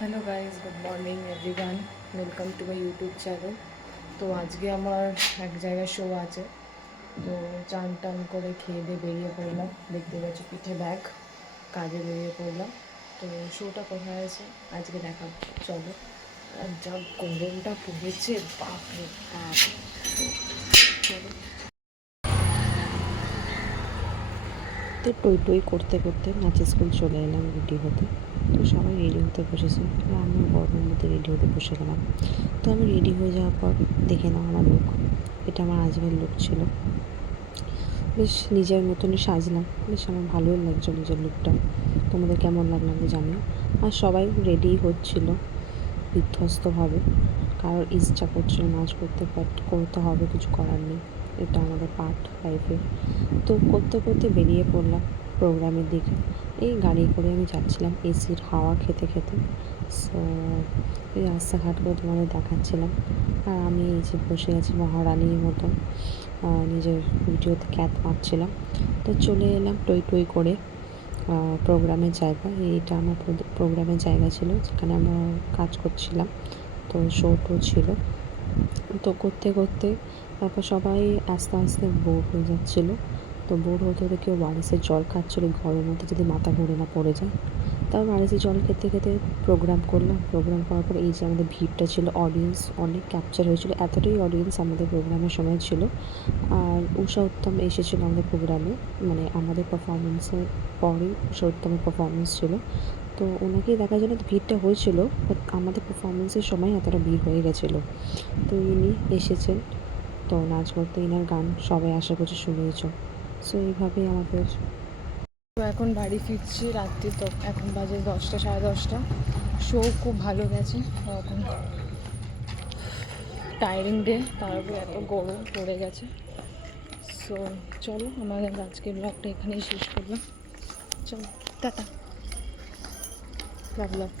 Hello guys, good morning everyone, welcome to my YouTube channel. তো আজকে আমার এক জায়গায় শো আছে, তো চান টান করে খেয়ে দিয়ে বেরিয়ে পড়লাম। দেখতে পাচ্ছি পিঠে ব্যাগ, কাজে বেরিয়ে পড়লাম। তো শোটা কোথায় আছে আজকে দেখাবো, চলো। আর যা গরমটা পড়েছে, বাপরে বাপ। চলো। তো টই টই করতে করতে নাচের স্কুল চলে এলাম রেডি হতে। তো সবাই রেডি হতে বসেছে, আমিও গরমের মধ্যে রেডি হতে বসে গেলাম। তো আমি রেডি হয়ে যাওয়ার পর দেখে নাও আমার লুক, এটা আমার আজকের লুক ছিল। বেশ নিজের মতনই সাজলাম, বেশ আমার ভালোই লাগছে নিজের লুকটা। তোমাদের কেমন লাগলো আমি জানিও। আর সবাই রেডি হচ্ছিল বিধ্বস্তভাবে, কারোর ইচ্ছা করছিল নাচ করতে, বাট করতে হবে, কিছু করার নেই, এটা আমাদের পার্ট লাইফের। তো করতে করতে বেরিয়ে পড়লাম প্রোগ্রামের দিকে। এই গাড়ি করে আমি যাচ্ছিলাম এসির হাওয়া খেতে খেতে। সো এই রাস্তাঘাটগুলো তোমাদের দেখাচ্ছিলাম, আর আমি এই যে বসে আছি মহারানীর মতন, নিজের ভিডিওতে ক্যাপ মারছিলাম। তো চলে এলাম টই টই করে প্রোগ্রামের জায়গা। এইটা আমার প্রোগ্রামের জায়গা ছিল, যেখানে আমরা কাজ করছিলাম। তো শো টো ছিল। তো করতে করতে তারপর সবাই আস্তে আস্তে বোর হয়ে যাচ্ছিলো। তো বোর হতে হতে কেউ ওয়ারেসের জল খাচ্ছিলো, গরমের মধ্যে যদি মাথা ঘুরে না পড়ে যায়। তারপর ওয়ারেসের জল খেতে খেতে প্রোগ্রাম করলাম। প্রোগ্রাম করার পর এই যে আমাদের ভিড়টা ছিল, অডিয়েন্স অনেক ক্যাপচার হয়েছিল, এতটাই অডিয়েন্স আমাদের প্রোগ্রামের সময় ছিল। আর উষা উত্তম এসেছিলো আমাদের প্রোগ্রামে, মানে আমাদের পারফরমেন্সের পরেই উষা উত্তমের পারফরমেন্স ছিল। তো ওনাকেই দেখার জন্য ভিড়টা হয়েছিল, বাট আমাদের পারফরমেন্সের সময় এতটা ভিড় হয়ে গেছিলো। তো ইনি এসেছেন, তো নাচ করতে ইনার গান সবাই আশা করছি শুনেছ। সো এইভাবেই আমাদের। তো এখন বাড়ি ফিরছি রাত্রি, তো এখন বাজে 10টা, সাড়ে 10টা। শো খুব ভালো গেছে, এখন টায়ারিং ডে, তার উপরে এত গরম পড়ে গেছে। সো চলো, আমাদের আজকের ব্লগটা এখানেই শেষ করলাম। চলো, টাটা, লাভ লাভ।